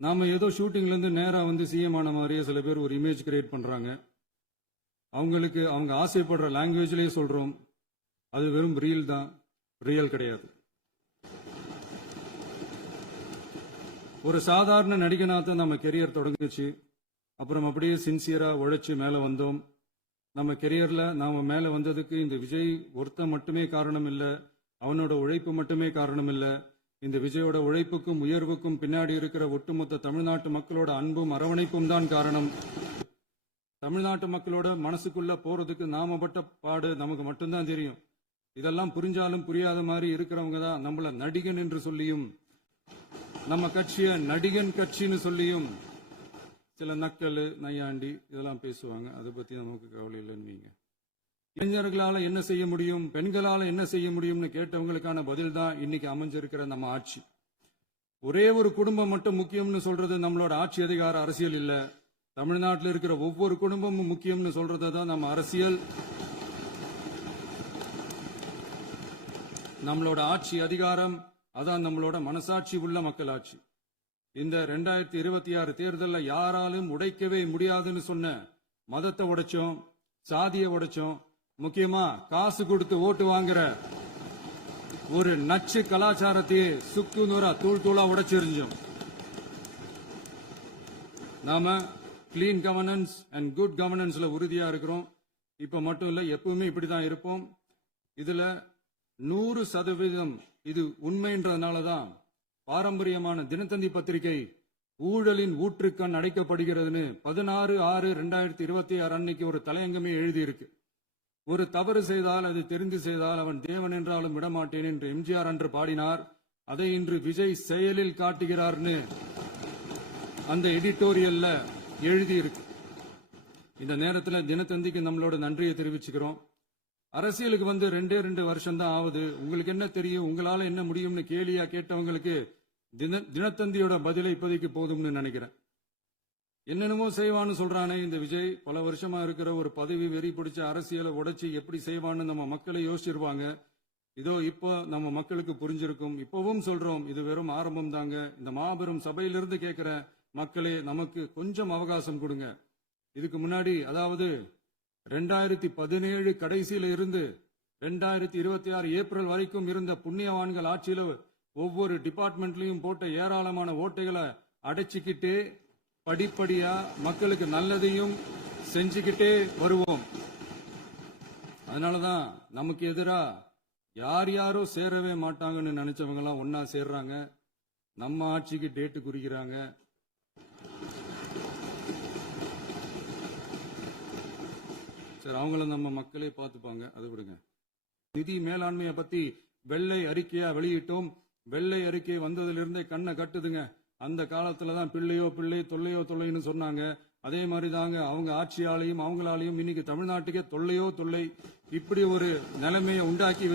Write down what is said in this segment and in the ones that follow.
நாம ஏதோ ஷூட்டிங்ல இருந்து நேரா வந்து சிஎம் ஆன மாதிரியே சில பேர் ஒரு இமேஜ் கிரியேட் பண்றாங்க. அவங்களுக்கு அவங்க ஆசைப்படுற லாங்குவேஜ்லயே சொல்றோம், அது வெறும் ரீல் தான், ரியல் கிடையாது. ஒரு சாதாரண நடிகனாத்தான் நம்ம கெரியர் தொடங்குச்சு. அப்புறம் அப்படியே சின்சியரா உழைச்சு மேல வந்தோம். நம்ம கெரியர்ல நாம மேல வந்ததுக்கு இந்த விஜய் ஒருத்தன் மட்டுமே காரணம் இல்ல, அவனோட உழைப்பு மட்டுமே காரணம் இல்ல. இந்த விஜயோட உழைப்புக்கும் உயர்வுக்கும் பின்னாடி இருக்கிற ஒட்டுமொத்த தமிழ்நாட்டு மக்களோட அன்பும் அரவணைப்பும் தான் காரணம். தமிழ்நாட்டு மக்களோட மனசுக்குள்ள போறதுக்கு நாம பட்ட பாடு நமக்கு மட்டும்தான் தெரியும். இதெல்லாம் புரிஞ்சாலும் புரியாத மாதிரி இருக்கிறவங்க தான் நம்மள நடிகன் என்று சொல்லியும், நம்ம கட்சிய நடிகன் கட்சின்னு சொல்லியும் சில நக்கல் நையாண்டி இதெல்லாம் பேசுவாங்க. அதை பத்தி நமக்கு கவலை இல்லைன்னு. இளைஞர்களால என்ன செய்ய முடியும், பெண்களால என்ன செய்ய முடியும்னு கேட்டவங்களுக்கான பதில் தான் இன்னைக்கு அமைஞ்சிருக்கிற நம்ம ஆட்சி. ஒரே ஒரு குடும்பம் மட்டும் முக்கியம்னு சொல்றது நம்மளோட ஆட்சி அதிகார அரசியல் இல்ல. தமிழ்நாட்டில் இருக்கிற ஒவ்வொரு குடும்பமும் முக்கியம்னு சொல்றதான் நம்ம அரசியல். நம்மளோட ஆட்சி அதிகாரம் அதான் நம்மளோட மனசாட்சி உள்ள மக்களாட்சி. இந்த 2026 தேர்தலில் யாராலும் உடைக்கவே முடியாதுன்னு சொன்ன மதத்தை உடைச்சோம், சாதியை உடைச்சோம், முக்கியமா காசு கொடுத்து ஓட்டு வாங்குற ஒரு நச்சு கலாச்சாரத்தையே சுக்கு நூறா தூள் தூளா உடைச்சிருந்தோம். நாம கிளீன் கவர்னன்ஸ் அண்ட் குட் கவர்னன்ஸ்ல உறுதியா இருக்கிறோம். இப்ப மட்டும் இல்ல, எப்பவுமே இப்படிதான் இருப்போம். இதுல 100% இது உண்மைன்றதுனாலதான் பாரம்பரியமான தினத்தந்தி பத்திரிகை ஊழலின் ஊற்றுக்கண் அடைக்கப்படுகிறதுன்னு 16/6/2026 அன்னைக்கு ஒரு தலையங்கமே எழுதியிருக்கு. ஒரு தவறு செய்தால், அது தெரிந்து செய்தால் அவன் தேவன் என்றாலும் விடமாட்டேன் என்று எம்ஜிஆர் அன்று பாடினார். அதை இன்று விஜய் செயலில் காட்டுகிறார்னு அந்த எடிட்டோரியல்ல எழுதியிருக்கு. இந்த நேரத்தில் தினத்தந்திக்கு நம்மளோட நன்றியை தெரிவிச்சுக்கிறோம். அரசியலுக்கு வந்து 2 வருஷம் தான் ஆகுது. உங்களுக்கு என்ன தெரியும், உங்களால என்ன முடியும்னு கேலியா கேட்டவங்களுக்கு தினத்தந்தியோட பதிலை இப்போதைக்கு போதும்னு நினைக்கிறேன். என்னென்னமோ செய்வான்னு சொல்றானே இந்த விஜய், பல வருஷமா இருக்கிற ஒரு பதவி வெறி பிடிச்ச அரசியலை உடைச்சு எப்படி செய்வான்னு நம்ம மக்களை யோசிச்சிருவாங்க. இதோ இப்போ நம்ம மக்களுக்கு புரிஞ்சிருக்கும். இப்பவும் சொல்றோம், இது வெறும் ஆரம்பம் தாங்க. இந்த மாபெரும் சபையிலிருந்து கேட்கிற மக்களே, நமக்கு கொஞ்சம் அவகாசம் கொடுங்க. இதுக்கு முன்னாடி, அதாவது 2017 கடைசியில இருந்து 2026 ஏப்ரல் வரைக்கும் இருந்த புண்ணியவான்கள் ஆட்சியில ஒவ்வொரு டிபார்ட்மெண்ட்லயும் போட்ட ஏராளமான ஓட்டைகளை அடைச்சிக்கிட்டே படிப்படியா மக்களுக்கு நல்லதையும் செஞ்சுக்கிட்டே வருவோம். அதனாலதான் நமக்கு எதிரா யார் யாரோ சேரவே மாட்டாங்கன்னு நினைச்சவங்க எல்லாம் ஒன்னா சேர்றாங்க. நம்ம ஆட்சிக்கு டேட்டு குறிக்கிறாங்க. சரி, அவங்கள நம்ம மக்களே பார்த்துப்பாங்க, அதை விடுங்க. நிதி மேலாண்மையை பத்தி வெள்ளை அறிக்கையா வெளியிட்டோம். வெள்ளை அறிக்கை வந்ததிலிருந்தே கண்ணை கட்டுதுங்க. அந்த காலத்துலதான் பிள்ளையோ பிள்ளை, தொல்லையோ தொல்லைன்னு சொன்னாங்க. அதே மாதிரி தாங்க அவங்க ஆட்சியாலையும் அவங்களாலையும் இன்னைக்கு தமிழ்நாட்டுக்கே தொல்லையோ தொல்லை. இப்படி ஒரு நிலைமையை உண்டாக்கி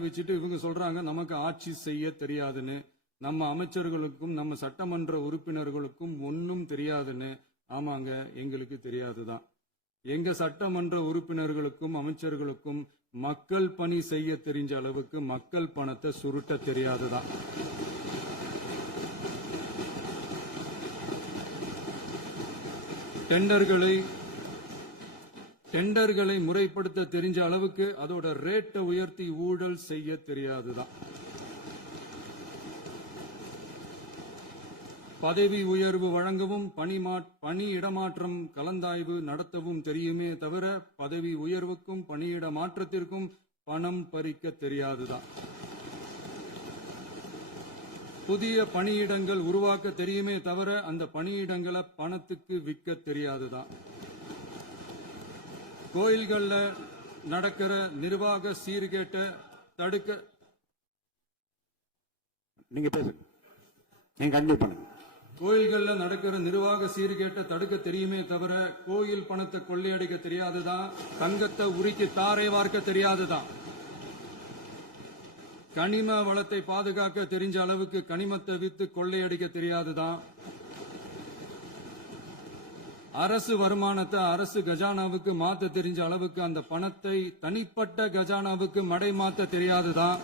வச்சுட்டு இவங்க சொல்றாங்க நமக்கு ஆட்சி செய்ய தெரியாதுன்னு. நம்ம அமைச்சர்களுக்கும் நம்ம சட்டமன்ற உறுப்பினர்களுக்கும் ஒன்னும் தெரியாதுன்னு. ஆமாங்க, எங்களுக்கு தெரியாதுதான். எங்க சட்டமன்ற உறுப்பினர்களுக்கும் அமைச்சர்களுக்கும் மக்கள் பணி செய்ய தெரிஞ்ச அளவுக்கு மக்கள் பணத்தை சுருட்ட தெரியாதுதான். டெண்டர்களை முறைப்படுத்த தெரிஞ்ச அளவுக்கு அதோட ரேட்டை உயர்த்தி ஊழல் செய்ய தெரியாதுதான். பதவி உயர்வு வழங்கவும் பணி இடமாற்றம் கலந்தாய்வு நடத்தவும் தெரியுமே தவிர பதவி உயர்வுக்கும் பணியிட மாற்றத்திற்கும் பணம் பறிக்க தெரியாதுதான். புதிய பணியிடங்கள் உருவாக்க தெரியுமே தவிர அந்த பணியிடங்களை பணத்துக்கு விற்க தெரியாதுதான். கோயில்கள்ல நடக்கிற நிர்வாக சீர்கேட்ட தடுக்க நீங்க பேசுங்க, நீங்க கண்டிப்பா பண்ணுங்க. கோயில்கள்ல நடக்கிற நிர்வாக சீர்கேட்ட தடுக்க தெரியுமே தவிர கோயில் பணத்தை கொள்ளையடிக்க தெரியாதுதான். தங்கத்தை உருக்கி தாரை வார்க்க தெரியாதுதான். கனிம வளத்தை பாதுகாக்க தெரிஞ்ச அளவுக்கு கனிமத்தை வித்து கொள்ளையடிக்க தெரியாதுதான். அரசு வருமானத்தை அரசு கஜானாவுக்கு மாத்த தெரிஞ்ச அளவுக்கு அந்த பணத்தை தனிப்பட்ட கஜானாவுக்கு மடை மாத்த தெரியாதுதான்.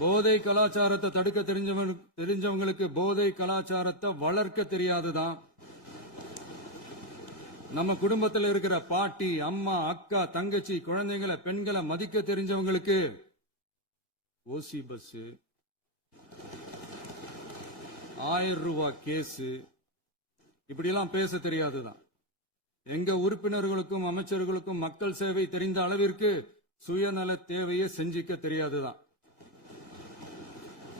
போதை கலாச்சாரத்தை தடுக்க தெரிஞ்சவங்களுக்கு போதை கலாச்சாரத்தை வளர்க்க தெரியாதுதான். நம்ம குடும்பத்தில் இருக்கிற பாட்டி, அம்மா, அக்கா, தங்கச்சி, குழந்தைகளை, பெண்களை மதிக்க தெரிஞ்சவங்களுக்கு ஓசி பஸ், 1000 ரூபாய் கேஸ், இப்படியெல்லாம் பேச தெரியாதுதான். எங்க உறுப்பினர்களுக்கும் அமைச்சர்களுக்கும் மக்கள் சேவை தெரிந்த அளவிற்கு சுயநல தேவையை செஞ்சிக்க தெரியாதுதான்.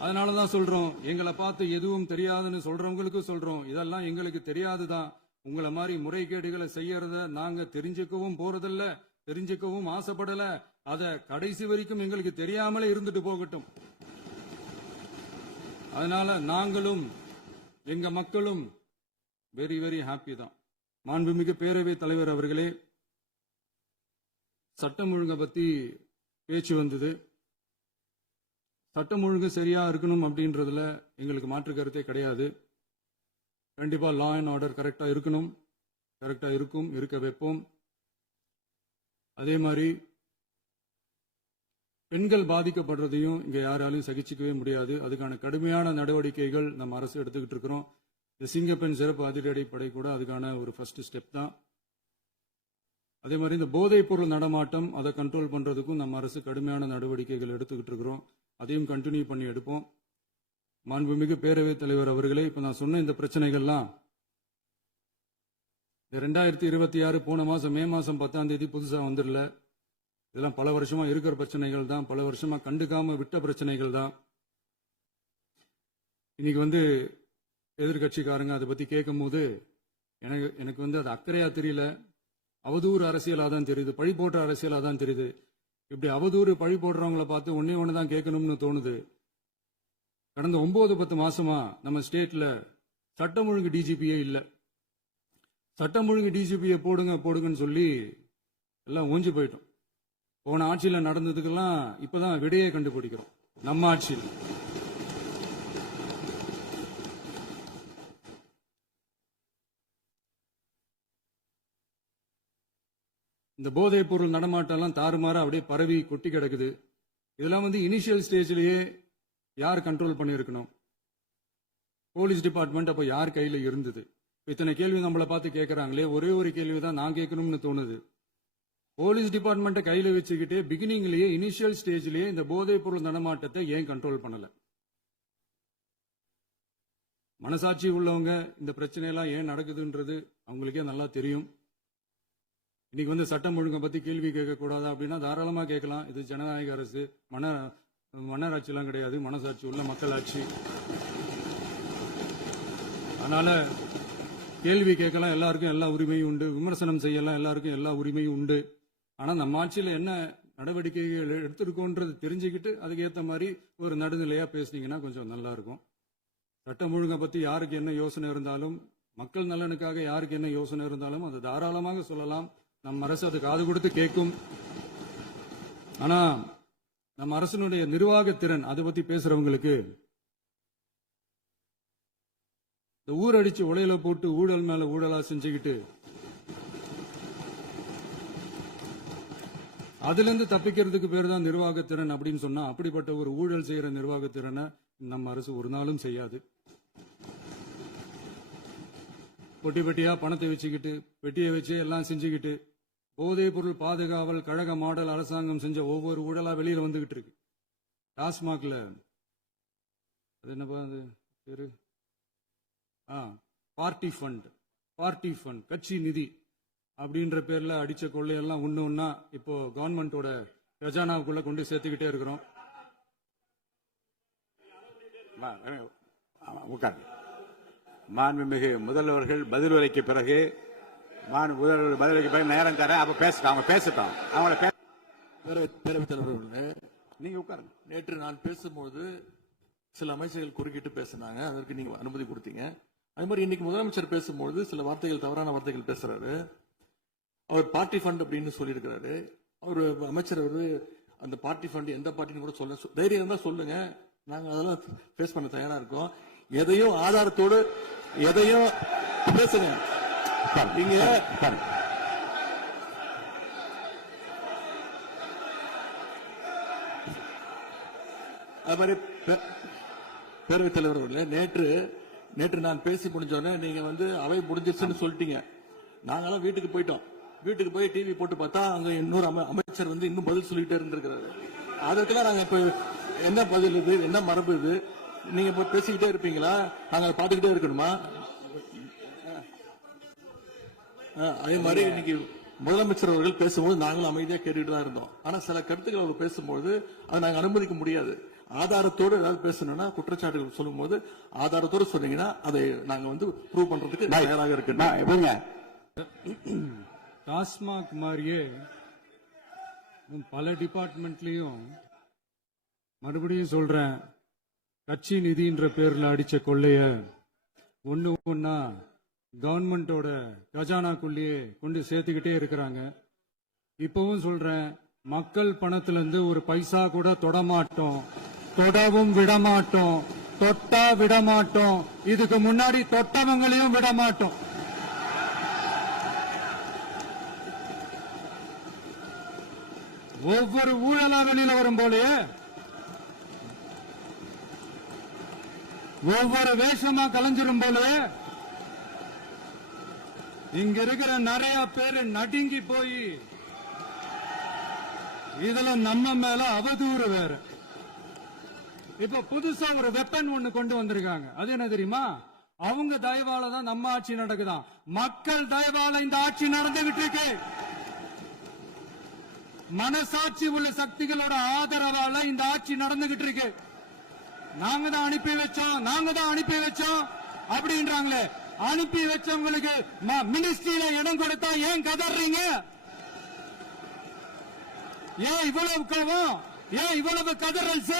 அதனாலதான் சொல்றோம், எங்களை பார்த்து எதுவும் தெரியாதுன்னு சொல்றவங்களுக்கு சொல்றோம், இதெல்லாம் எங்களுக்கு தெரியாதுதான். உங்களை மாதிரி முறைகேடுகளை செய்யறத நாங்க தெரிஞ்சுக்கவும் போறதில்ல, தெரிஞ்சுக்கவும் ஆசைப்படல. அத கடைசி வரைக்கும் எங்களுக்கு தெரியாமலே இருந்துட்டு போகட்டும். அதனால நாங்களும் எங்க மக்களும் வெரி வெரி ஹாப்பி தான். மாண்புமிகு பேரவை தலைவர் அவர்களே, சட்டம் ஒழுங்கை பத்தி பேச்சு வந்தது. சட்டம் ஒழுங்கு சரியா இருக்கணும் அப்படின்றதுல எங்களுக்கு மாற்று கருத்தே கிடையாது. கண்டிப்பா லா அண்ட் ஆர்டர் கரெக்டா இருக்கணும், கரெக்டா இருக்கும், இருக்க வைப்போம். அதே மாதிரி பெண்கள் பாதிக்கப்படுறதையும் இங்க யாராலையும் சகிச்சுக்கவே முடியாது. அதுக்கான கடுமையான நடவடிக்கைகள் நம்ம அரசு எடுத்துக்கிட்டு இருக்கிறோம். இந்த சிங்கப்பெண் சிறப்பு அதிரடி படை கூட அதுக்கான ஒரு ஃபர்ஸ்ட் ஸ்டெப் தான். அதே மாதிரி இந்த போதைப் பொருள் நடமாட்டம் அதை கண்ட்ரோல் பண்றதுக்கும் நம்ம அரசு கடுமையான நடவடிக்கைகள் எடுத்துக்கிட்டு இருக்கிறோம். அதையும் கண்டினியூ பண்ணி எடுப்போம். மாண்புமிகு பேரவைத் தலைவர் அவர்களே, இப்ப நான் சொன்ன இந்த பிரச்சனைகள்லாம் 2026 போன மாசம் மே மாசம் 10ஆம் தேதி புதுசா வந்துடல. இதெல்லாம் பல வருஷமா இருக்கிற பிரச்சனைகள் தான், பல வருஷமா கண்டுக்காம விட்ட பிரச்சனைகள் தான். இன்னைக்கு எதிர்கட்சிக்காரங்க அதை பத்தி கேட்கும் போது எனக்கு அது அக்கறையா தெரியல, அவதூறு அரசியலா தான் தெரியுது, பழி போட்ட அரசியலா தான் தெரியுது. இப்படி அவதூறு பழி போடுறவங்கள பார்த்து ஒன்னே ஒண்ணுதான் கேட்கணும்னு தோணுது. கடந்த 9-10 மாசமா நம்ம ஸ்டேட்ல சட்டம் ஒழுங்கு டிஜிபியே இல்ல. சட்டம் ஒழுங்கு டிஜிபியை போடுங்கன்னு சொல்லி எல்லாம் ஓஞ்சு போயிட்டோம். போன ஆட்சியில நடந்ததுக்கெல்லாம் இப்பதான் விடையே கண்டுபிடிக்கிறோம் நம்ம ஆட்சியில். இந்த போதைப் பொருள் நடமாட்டம் எல்லாம் தாறுமாறா அப்படியே பரவி கொட்டி கிடக்குது. இதெல்லாம் இனிஷியல் ஸ்டேஜ்லயே யார் கண்ட்ரோல் பண்ணியிருக்கணும்? போலீஸ் டிபார்ட்மெண்ட் அப்ப யார் கையில இருந்தது? இத்தனை கேள்வி நம்மளை பார்த்து கேட்கறாங்களே, ஒரே ஒரு கேள்வி தான் நான் கேட்கணும்னு தோணுது. போலீஸ் டிபார்ட்மெண்ட்டை கையில வச்சுக்கிட்டே பிகினிங்லயே இனிஷியல் ஸ்டேஜ்லயே இந்த போதைப் பொருள் நடமாட்டத்தை ஏன் கண்ட்ரோல் பண்ணல? மனசாட்சி உள்ளவங்க இந்த பிரச்சனையெல்லாம் ஏன் நடக்குதுன்றது அவங்களுக்கே நல்லா தெரியும். இன்னைக்கு சட்டம் ஒழுங்கை பத்தி கேள்வி கேட்க கூடாதா அப்படின்னா தாராளமா கேட்கலாம். இது ஜனநாயக அரசு, மன்னராட்சி எல்லாம் கிடையாது, மனசாட்சி உள்ள மக்களாட்சி. அதனால கேள்வி கேட்கலாம், எல்லாருக்கும் எல்லா உரிமையும் உண்டு. விமர்சனம் செய்யலாம், எல்லாருக்கும் எல்லா உரிமையும் உண்டு. ஆனா நம்ம ஆட்சியில என்ன நடவடிக்கைகள் எடுத்திருக்கோன்றது தெரிஞ்சுக்கிட்டு அதுக்கேற்ற மாதிரி ஒரு நடுநிலையா பேசுனீங்கன்னா கொஞ்சம் நல்லா இருக்கும். சட்டம் ஒழுங்கை பத்தி யாருக்கு என்ன யோசனை இருந்தாலும், மக்கள் நலனுக்காக யாருக்கு என்ன யோசனை இருந்தாலும் அதை தாராளமாக சொல்லலாம். நம்ம அரசு அது காது கொடுத்து கேட்கும். ஆனா நம்ம அரசினுடைய நிர்வாக திறன் அதை பத்தி பேசுறவங்களுக்கு இந்த ஊரடிச்சு உலையில போட்டு ஊழல் மேல ஊழலா செஞ்சுக்கிட்டு அதுல இருந்து தப்பிக்கிறதுக்கு பேர் தான் நிர்வாகத்திறன் அப்படின்னு சொன்னா, அப்படிப்பட்ட ஒரு ஊழல் செய்யற நிர்வாகத்திறனை நம்ம அரசு ஒரு நாளும் செய்யாது. பொட்டி பெட்டியா பணத்தை வச்சுக்கிட்டு, பெட்டியை வச்சு எல்லாம் செஞ்சுக்கிட்டு, போதைப் பொருள் பாதுகாவல் கழக மாடல் அரசாங்கம் செஞ்ச ஒவ்வொரு ஊழலா வெளியில வந்துகிட்டு இருக்கு. டாஸ்மாக்ல அது என்னப்பா அது பேரு, பார்ட்டி ஃபண்ட், கட்சி நிதி அப்படின்ற பேர்ல அடிச்ச கொள்ளையெல்லாம் ஒண்ணா இப்போ கவர்மெண்டோட கஜானாவுக்குள்ள கொண்டு சேர்த்துக்கிட்டே இருக்கிறோம். மாண்புமிகு முதல்வர்கள் பதில் உரைக்கு பிறகு முதல்வர் பதில் உரைக்கு பிறகு நேரம் தர அப்ப பேசட்டும், அவங்க பேசட்டும். அவங்கள பேரவைத் தலைவர்களே, நீங்க உட்காருங்க. நேற்று நான் பேசும்போது சில அமைச்சர்கள் குறுக்கிட்டு பேசினாங்க, அதற்கு நீங்க அனுமதி கொடுத்தீங்க. அது மாதிரி இன்னைக்கு முதலமைச்சர் பேசும்போது சில வார்த்தைகள், தவறான வார்த்தைகள் பேசுறாரு. அவர் பார்ட்டி ஃபண்ட் அப்படின்னு சொல்லியிருக்கிறாரு. அவர் அமைச்சர் அந்த பார்ட்டி ஃபண்ட் எந்த பார்ட்டின்னு கூட சொல்ல தைரியம் இருந்தா சொல்லுங்க, நாங்க அதெல்லாம் ஃபேஸ் பண்ண தயாரா இருக்கோம். எதையும் ஆதாரத்தோடு எதையும் பேசுங்க. நீங்க அது மாதிரி பேரவைத் தலைவர் அவர்களே, நேற்று நான் பேசி முடிஞ்சோடனே நீங்க அவை முடிஞ்சிருச்சுன்னு சொல்லிட்டீங்க. நாங்கெல்லாம் வீட்டுக்கு போயிட்டோம். வீட்டுக்கு போய் டிவி போட்டு பார்த்தா அங்க இன்னொரு அமைச்சர் இன்னும் பதில் சொல்லிட்டே இருந்திருக்கிறாரு. அதற்கெல்லாம் நாங்க இப்ப என்ன பதில் இது, என்ன மரபு இது? நீங்க இப்ப பேசிக்கிட்டே இருப்பீங்களா? நாங்க பாத்துக்கிட்டே இருக்கணுமா? அதே மாதிரி இன்னைக்கு முதலமைச்சர் அவர்கள் பேசும்போது நாங்களும் அமைதியா கேட்டுட்டு தான் இருந்தோம். ஆனா சில கருத்துக்கள் அவர் பேசும்போது அதை நாங்க அனுமதிக்க முடியாது. ஆதாரத்தோடு ஏதாவது பேசணும்னா, குற்றச்சாட்டுகள் சொல்லும் போது ஆதாரத்தோடு சொன்னீங்கன்னா அதை நாங்க ப்ரூவ் பண்றதுக்கு தயாராக இருக்கு. டாஸ்மாக் மாதிரியே பல டிபார்ட்மெண்ட்லயும் மறுபடியும் சொல்றேன், கட்சி நிதின்ற பேர்ல அடிச்ச கொள்ளைய ஒன்னா கவர்மெண்டோட கஜானாக்குள்ளேயே கொண்டு சேர்த்துக்கிட்டே இருக்கிறாங்க. இப்பவும் சொல்றேன், மக்கள் பணத்துல இருந்து ஒரு பைசா கூட தொடமாட்டோம், தொடவும் விடமாட்டோம், தொட்டா விடமாட்டோம், இதுக்கு முன்னாடி தொட்டவங்களையும் விடமாட்டோம். ஒவ்வொரு ஊழலா வெளியில வரும் போலயே, ஒவ்வொரு வேஷமா கலைஞ்சிரும் போலயே இங்க இருக்கிற நிறைய பேரு நடுங்கி போய் இதுல நம்ம மேல அவதூறு வேற. இப்ப புதுசா ஒரு வெப்பன் ஒண்ணு கொண்டு வந்திருக்காங்க. அது என்ன தெரியுமா? அவங்க தயவால தான் நம்ம ஆட்சி நடக்குதாம். மக்கள் தயவால இந்த ஆட்சி நடந்துகிட்டு இருக்கு. மனசாட்சி உள்ள சக்திகளோட ஆதரவால இந்த ஆட்சி நடந்துகிட்டு இருக்கு. நாங்க தான் அனுப்பி வச்சோம் அப்படின்றாங்களே. அனுப்பி வச்சவங்களுக்கு மினிஸ்ட்ரியில இடம் கொடுத்தா ஏன் கதறீங்க? ஏன் இவ்வளவு கோவம்? ஏன் இவ்வளவு கதறல்ஸ்?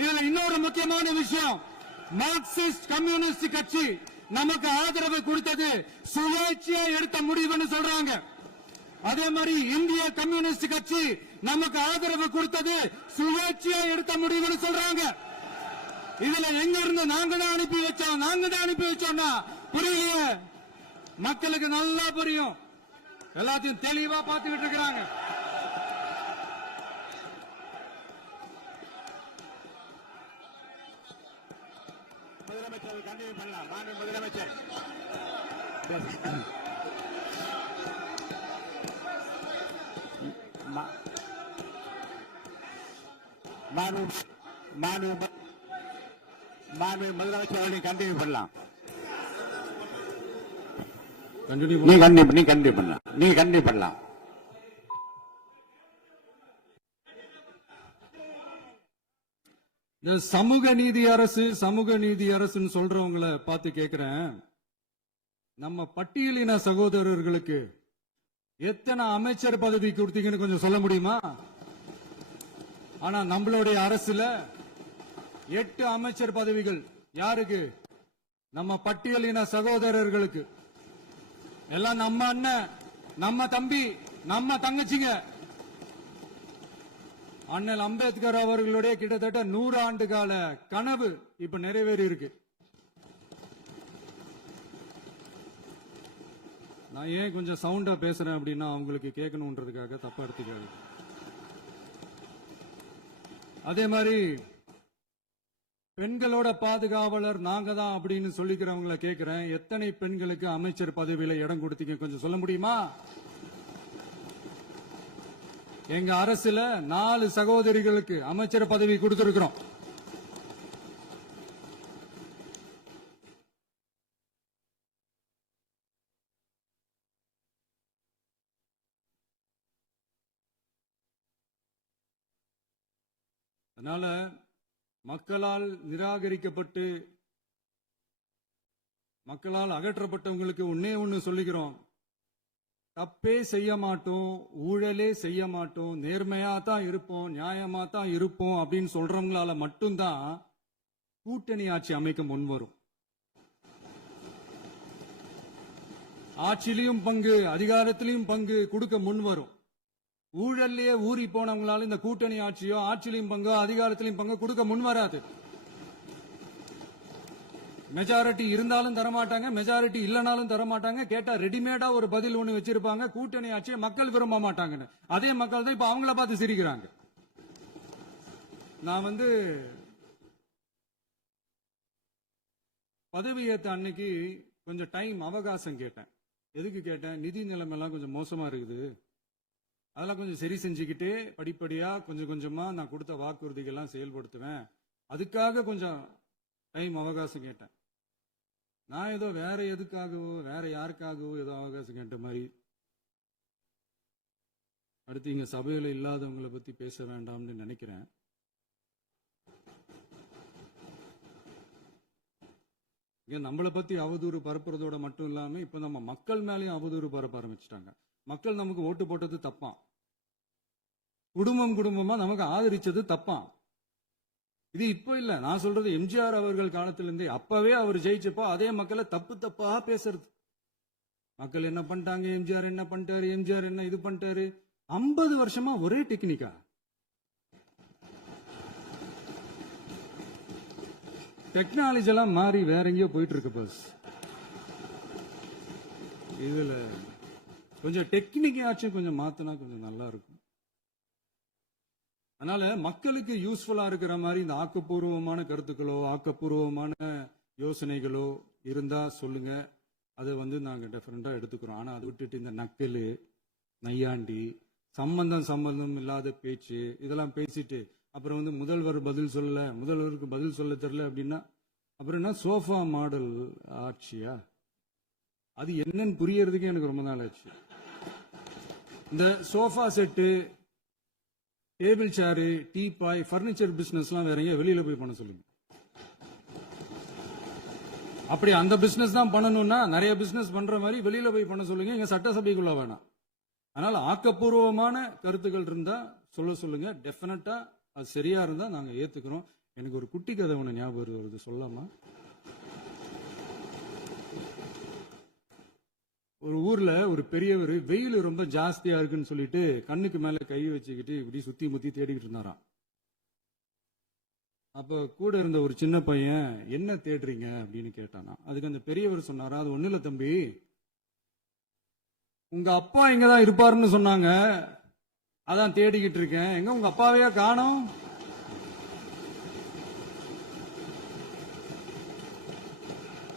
இதுல இன்னொரு முக்கியமான விஷயம், மார்க்சிஸ்ட் கம்யூனிஸ்ட் கட்சி நமக்கு ஆதரவு கொடுத்தது சுயேட்சையா எடுத்த முடிவுன்னு சொல்றாங்க. அதே மாதிரி இந்திய கம்யூனிஸ்ட் கட்சி நமக்கு ஆதரவு கொடுத்தது சுயேட்சையா எடுத்த முடிவுன்னு சொல்றாங்க. இதுல எங்க இருந்து நாங்க தான் அனுப்பி வச்சோம்னா புரியலையே. மக்களுக்கு நல்லா புரியும், எல்லாத்தையும் தெளிவா பார்த்துக்கிட்டு இருக்கிறாங்க. முதலமைச்சர் கண்டினியூ பண்ணலாம். மாண்பு முதலமைச்சர் முதலமைச்சர் கண்டினியூ பண்ணலாம். நீ கண்டினியூ பண்ணலாம். இந்த சமூக நீதி அரசுன்னு சொல்றவங்களை பார்த்து கேட்கிறேன், நம்ம பட்டியலின சகோதரர்களுக்கு எத்தனை அமைச்சர் பதவி கொடுத்தீங்கன்னு கொஞ்சம் சொல்ல முடியுமா? ஆனா நம்மளுடைய அரசுல 8 அமைச்சர் பதவிகள் யாருக்கு? நம்ம பட்டியலின சகோதரர்களுக்கு. எல்லாம் நம்ம அண்ணன், நம்ம தம்பி, நம்ம தங்கச்சிங்க. அண்ணல் அம்பேத்கர் அவர்களுடைய கிட்டத்தட்ட 100 ஆண்டு கால கனவு இப்ப நிறைவேறி இருக்கு. நான் ஏன் கொஞ்சம் சவுண்டா பேசுறேன் அப்படின்னா அவங்களுக்கு கேட்கணும்ன்றதுக்காக தப்பா எடுத்துக்காது. அதே மாதிரி பெண்களோட பாதுகாவலர் நாங்க தான் அப்படின்னு சொல்லிக்கிறவங்களை கேட்கிறேன், எத்தனை பெண்களுக்கு அமைச்சர் பதவியில இடம் கொடுத்தீங்க கொஞ்சம் சொல்ல முடியுமா? எங்க அரசுல 4 சகோதரிகளுக்கு அமைச்சர் பதவி கொடுத்திருக்கிறோம். அதனால மக்களால் நிராகரிக்கப்பட்டு மக்களால் அகற்றப்பட்டவங்களுக்கு ஒண்ணு சொல்லிக்கிறோம், தப்பே செய்ய மாட்டோம், ஊழலே செய்ய மாட்டோம், நேர்மையா தான் இருப்போம், நியாயமா தான் இருப்போம் அப்படின்னு சொல்றவங்களால மட்டும்தான் கூட்டணி ஆட்சி அமைக்க முன்வரும். ஆட்சியிலையும் பங்கு, அதிகாரத்திலையும் பங்கு கொடுக்க முன்வரும். ஊழல்லையே ஊறி போனவங்களால இந்த கூட்டணி ஆட்சியோ ஆட்சியிலையும் பங்கோ அதிகாரத்திலையும் பங்கு கொடுக்க முன்வராது. மெஜாரிட்டி இருந்தாலும் தரமாட்டாங்க, மெஜாரிட்டி இல்லனாலும் தரமாட்டாங்க. கேட்டா ரெடிமேடா ஒரு பதில் ஒண்ணு வச்சிருப்பாங்க, கூட்டணி ஆட்சியை மக்கள் விரும்ப மாட்டாங்கன்னு. அதே மக்கள் தான் இப்ப அவங்கள பார்த்து சிரிக்கிறாங்க. நான் வந்து பதவியேற்ற அன்னைக்கு கொஞ்சம் டைம் அவகாசம் கேட்டேன். எதுக்கு கேட்டேன்? நிதி நிலைமைலாம் கொஞ்சம் மோசமா இருக்குது, அதெல்லாம் கொஞ்சம் சரி செஞ்சுக்கிட்டு படிப்படியா கொஞ்சம் கொஞ்சமா நான் கொடுத்த வாக்குறுதிகள்லாம் செயல்படுத்துவேன், அதுக்காக கொஞ்சம் டைம் அவகாசம் கேட்டேன். நான் ஏதோ வேற எதுக்காகவோ வேற யாருக்காகவோ ஏதோ அவகாசம் கேட்ட மாதிரி. அடுத்து இங்க சபையில இல்லாதவங்களை பத்தி பேச வேண்டாம்னு நினைக்கிறேன். இங்க நம்மளை பத்தி அவதூறு பரப்புறதோட மட்டும் இல்லாம இப்ப நம்ம மக்கள் மேலேயும் அவதூறு பரப்ப ஆரம்பிச்சிட்டாங்க. மக்கள் நமக்கு ஓட்டு போட்டது தப்பான், குடும்பம் குடும்பமா நமக்கு ஆதரிச்சது தப்பான். இது இப்ப இல்ல, நான் சொல்றது எம்ஜிஆர் அவர்கள் காலத்திலிருந்தே. அப்பவே அவர் ஜெயிச்சப்போ அதே மக்களை தப்பு தப்பா பேசுறது. மக்கள் என்ன பண்ணிட்டாங்க, எம்ஜிஆர் என்ன பண்ணிட்டாரு, எம்ஜிஆர் என்ன இது பண்ணிட்டாரு. 50 வருஷமா ஒரே டெக்னிக்கா. டெக்னாலஜி எல்லாம் மாறி வேற எங்கேயோ போயிட்டு இருக்கு பஸ். இதுல கொஞ்சம் டெக்னிக்காச்சும் கொஞ்சம் மாத்தினா கொஞ்சம் நல்லா இருக்கும். அதனால மக்களுக்கு யூஸ்ஃபுல்லா இருக்கிற மாதிரி இந்த ஆக்கப்பூர்வமான கருத்துக்களோ ஆக்கப்பூர்வமான யோசனைகளோ இருந்தா சொல்லுங்க, அது வந்து நாங்க டெஃபரெண்டா எடுத்துக்கிறோம். ஆனா அதை விட்டுட்டு இந்த நக்கலு நையாண்டி சம்பந்தம் இல்லாத பேச்சு இதெல்லாம் பேசிட்டு அப்புறம் வந்து முதல்வர் பதில் சொல்லல, முதல்வருக்கு பதில் சொல்ல தெரியல அப்படின்னா அப்புறம் என்ன சோஃபா மாடல் ஆட்சியா? அது என்னன்னு புரியறதுக்கே எனக்கு ரொம்ப நாள் ஆச்சு. இந்த sofa set, table chair, teapoy, furniture பிசினஸ்லாம் வேற எங்க வெளியில போய் பண்ண சொல்லுங்க. அப்படி அந்த பிசினஸ் தான் பண்ணணும்னா நிறைய பிசினஸ் பண்ற மாதிரி வெளியில போய் பண்ண சொல்லுங்க, இங்க சட்டசபைக்குள்ள வேணாம். அதனால ஆக்கப்பூர்வமான கருத்துக்கள் இருந்தா சொல்லுங்க, டெஃபினட்டா அது சரியா இருந்தா நாங்க ஏத்துக்கிறோம். எனக்கு ஒரு குட்டி கதை ஒண்ணு ஞாபகம் வருது, சொல்லாமா? ஒரு ஊர்ல ஒரு பெரியவர் வெயில் ரொம்ப ஜாஸ்தியா இருக்குன்னு சொல்லிட்டு கண்ணுக்கு மேல கை வச்சுக்கிட்டு இப்படி சுத்தி முத்தி தேடிக்கிட்டு இருந்தாராம். அப்ப கூட இருந்த ஒரு சின்ன பையன் என்ன தேடுறீங்க அப்படின்னு கேட்டானா. அதுக்கு அந்த பெரியவர் சொன்னாரா, அது ஒண்ணு இல்ல தம்பி, உங்க அப்பா இங்கதான் இருப்பாருன்னு சொன்னாங்க, அதான் தேடிக்கிட்டு இருக்கேன், எங்க உங்க அப்பாவையா காணோம்?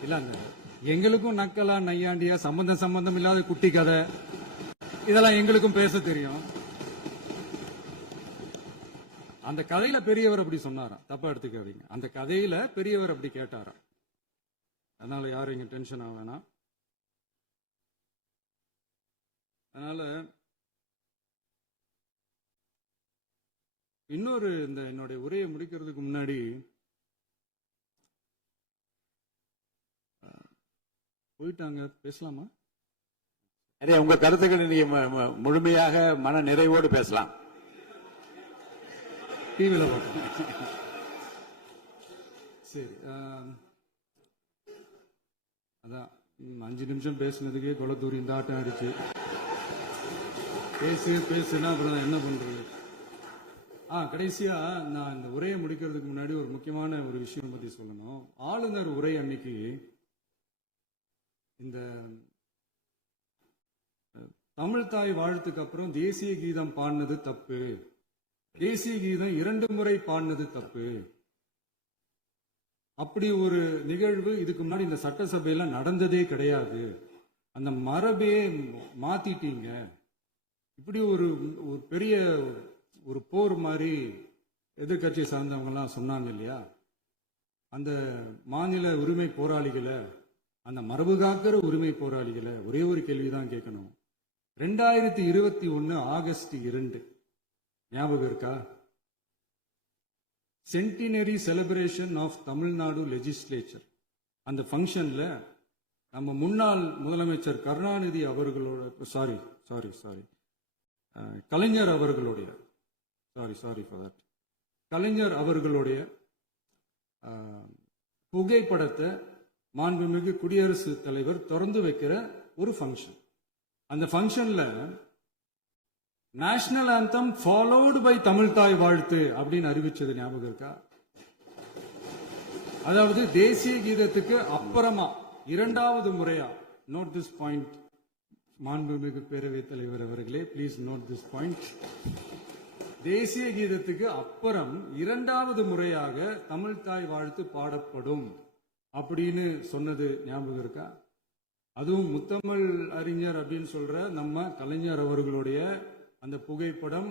இல்லங்க, எங்களுக்கும் நக்கலா நையாண்டியா சம்பந்தம் இல்லாத குட்டி கதை இதெல்லாம் எங்களுக்கும் பேச தெரியும். அந்த கதையில பெரியவர் அப்படி சொன்னாராம், தப்பா எடுத்துக்காதீங்க. அந்த கதையில பெரியவர் அப்படி கேட்டாராம். அதனால யாரும் இங்க டென்ஷன் ஆக வேணாம். அதனால இன்னொரு இந்த என்னுடைய உரையை முடிக்கிறதுக்கு முன்னாடி போயிட்டாங்க, பேசலாமா? உங்க கருத்துக்களை நீங்க முழுமையாக மன நிறைவோடு பேசலாம். டிவியில பார்ப்போம். சரி, அதான் 5 நிமிஷம் பேசுனதுக்கே கொலை தூரி இந்த ஆட்டம் அடிச்சு பேசுனா அப்புறம் என்ன பண்றது? கடைசியா நான் இந்த உரையை முடிக்கிறதுக்கு முன்னாடி ஒரு முக்கியமான ஒரு விஷயம் பத்தி சொல்லணும். ஆளுநர் உரை அன்னைக்கு இந்த தமிழ் தாய் வாழ்த்துக்கு அப்புறம் தேசிய கீதம் பாடினது தப்பு, தேசிய கீதம் 2 முறை பாடினது தப்பு, அப்படி ஒரு நிகழ்வு இதுக்கு முன்னாடி இந்த சட்டசபையில நடந்ததே கிடையாது, அந்த மரபே மாத்திட்டீங்க, இப்படி ஒரு பெரிய ஒரு போர் மாதிரி எதிர்கட்சி சார்ந்தவங்க எல்லாம் சொன்னாங்க இல்லையா? அந்த மாநில உரிமை போராளிகளை, அந்த மரபு காக்கிற உரிமை போராளிகளை ஒரே ஒரு கேள்விதான் கேட்கணும். 2021 ஆகஸ்ட் 2 ஞாபகம் இருக்கா? Centenary celebration of Tamil Nadu legislature. அந்த ஃபங்க்ஷன்ல நம்ம முன்னாள் முதலமைச்சர் கருணாநிதி அவர்களோட கலைஞர் அவர்களுடைய கலைஞர் அவர்களுடைய புகைப்படத்தை மாண்புமிகு குடியரசுத் தலைவர் திறந்து வைக்கிற ஒரு ஃபங்க்ஷன். அந்த ஃபங்க்ஷன்ல national anthem followed by Tamil Thai Vazhthu அப்படின்னு அறிவிச்சது ஞாபகம் இருக்கா? அதாவது தேசிய கீதத்துக்கு அப்புறமா 2வது முறையா, நோட் திஸ் பாயிண்ட் மாண்புமிகு பேரவைத் தலைவர் அவர்களே, ப்ளீஸ் நோட் திஸ் பாயிண்ட். தேசிய கீதத்துக்கு அப்புறம் இரண்டாவது முறையாக தமிழ் தாய் வாழ்த்து பாடப்படும் அப்படின்னு சொன்னது ஞாபகம் இருக்கா? அதுவும் முத்தமிழ் அறிஞர் அப்படின்னு சொல்ற நம்ம கலைஞர் அவர்களுடைய அந்த புகைப்படம்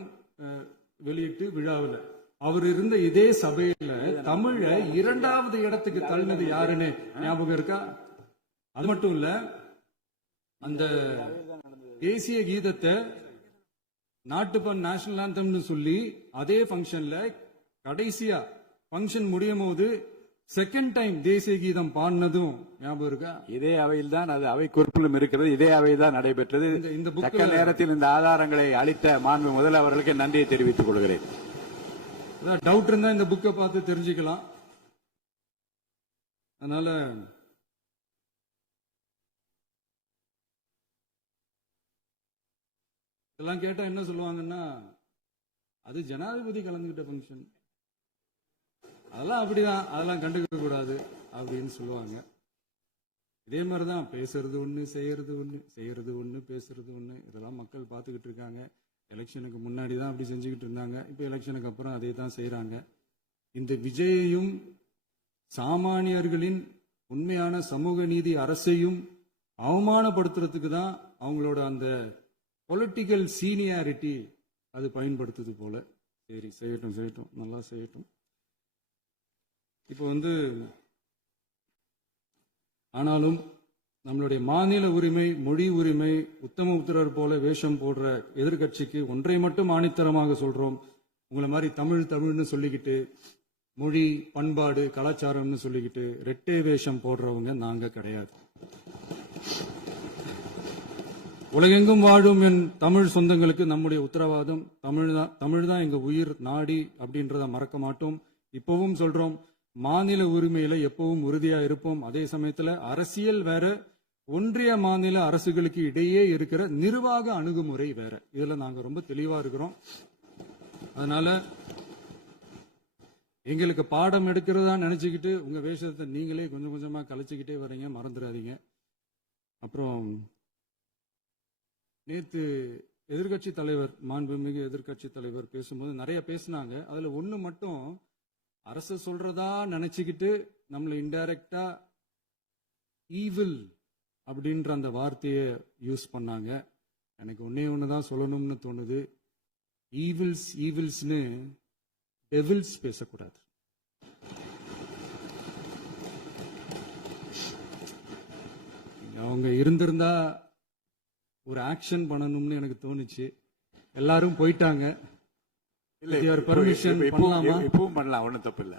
வெளியிட்டு விழாவில் அவர் இருந்த இதே சபையில தமிழ இரண்டாவது இடத்துக்கு தள்ளினது யாருன்னு ஞாபகம் இருக்கா? அது மட்டும் இல்ல, அந்த தேசிய கீதத்தை நாட்டுப்பண் நேஷனல் ஆந்தம்னு சொல்லி அதே ஃபங்க்ஷன்ல கடைசியா ஃபங்க்ஷன் முடியும் போது செகண்ட் டைம் தேசிய கீதம் பாடினதும் ஞாபகம் இருக்கா? இதே அவையில் தான் அது அவை குறிப்பிலும் இருக்கிறது. இதே அவை தான் நடைபெற்றது. இந்த தக்க நேரத்தில் இந்த ஆதாரங்களை அளித்த மாண்பு முதல்வர்களுக்கு நன்றியை தெரிவித்துக் கொள்கிறேன். டவுட் இருந்தா இந்த புக்கை பார்த்து தெரிஞ்சுக்கலாம். அதனால இதெல்லாம் கேட்டா என்ன சொல்லுவாங்கன்னா, அது ஜனாதிபதி கலந்துகிட்ட ஃபங்க்ஷன், அதெல்லாம் அப்படிதான், அதெல்லாம் கண்டுக்க கூடாது அப்படின்னு சொல்லுவாங்க. இதே மாதிரிதான் பேசுறது ஒண்ணு, செய்யறது ஒண்ணு, செய்யறது ஒண்ணு, பேசுறது ஒண்ணு. இதெல்லாம் மக்கள் பார்த்துக்கிட்டு இருக்காங்க. எலெக்ஷனுக்கு முன்னாடி தான் அப்படி செஞ்சுக்கிட்டு இருந்தாங்க. இப்போ எலெக்ஷனுக்கு அப்புறம் அதே தான் செய்யறாங்க. இந்த விஜயையும் சாமானியர்களின் உண்மையான சமூக நீதி அரசையும் அவமானப்படுத்துறதுக்கு தான் அவங்களோட அந்த பொலிட்டிக்கல் சீனியாரிட்டி அது பயன்படுத்துது போல. சரி, செய்யட்டும் செய்யட்டும், நல்லா செய்யட்டும். இப்போ ஆனாலும் நம்மளுடைய மாநில உரிமை, மொழி உரிமை, உத்தமபுத்திரர் போல வேஷம் போடுற எதிர்கட்சிக்கு ஒன்றை மட்டும் ஆணித்தரமாக சொல்றோம். உங்களை மாதிரி தமிழ் தமிழ்னு சொல்லிக்கிட்டு, மொழி, பண்பாடு, கலாச்சாரம்னு சொல்லிக்கிட்டு ரெட்டை வேஷம் போடுறவங்க நாங்க கிடையாது. உலகெங்கும் வாழும் என் தமிழ் சொந்தங்களுக்கு நம்முடைய உத்தரவாதம் தமிழ் தான் எங்க உயிர் நாடி அப்படின்றத மறக்க மாட்டோம். இப்பவும் சொல்றோம், மாநில உரிமையில எப்பவும் உறுதியா இருப்போம். அதே சமயத்துல அரசியல் வேற, ஒன்றிய மாநில அரசுகளுக்கு இடையே இருக்கிற நிர்வாக அணுகுமுறை வேற. இதுல நாங்க ரொம்ப தெளிவா இருக்கிறோம். அதனால எங்களுக்கு பாடம் எடுக்கிறதா நினைச்சுக்கிட்டு உங்க வேஷத்தை நீங்களே கொஞ்சம் கொஞ்சமா கலைச்சுக்கிட்டே வர்றீங்க, மறந்துடாதீங்க. அப்புறம் நேத்து எதிர்கட்சி தலைவர், மாண்புமிகு எதிர்கட்சி தலைவர் பேசும்போது நிறைய பேசினாங்க. அதுல ஒண்ணு மட்டும் அரசு சொல்றதா நினைச்சுக்கிட்டு நம்மளை இன்டைரக்டா ஈவில் அப்படின்ற அந்த வார்த்தையை யூஸ் பண்ணாங்க. எனக்கு ஒன்னே ஒண்ணுதான் சொல்லணும்னு தோணுது. ஈவில்ஸ்னு டெவில்ஸ் பேசக்கூடாது. அவங்க இருந்திருந்தா ஒரு ஆக்ஷன் பண்ணணும்னு எனக்கு தோணுச்சு. எல்லாரும் போயிட்டாங்க. பெர்மிஷன் பண்ணலாமா? இப்பவும் பண்ணலாம், ஒன்றும் தப்பு இல்லை.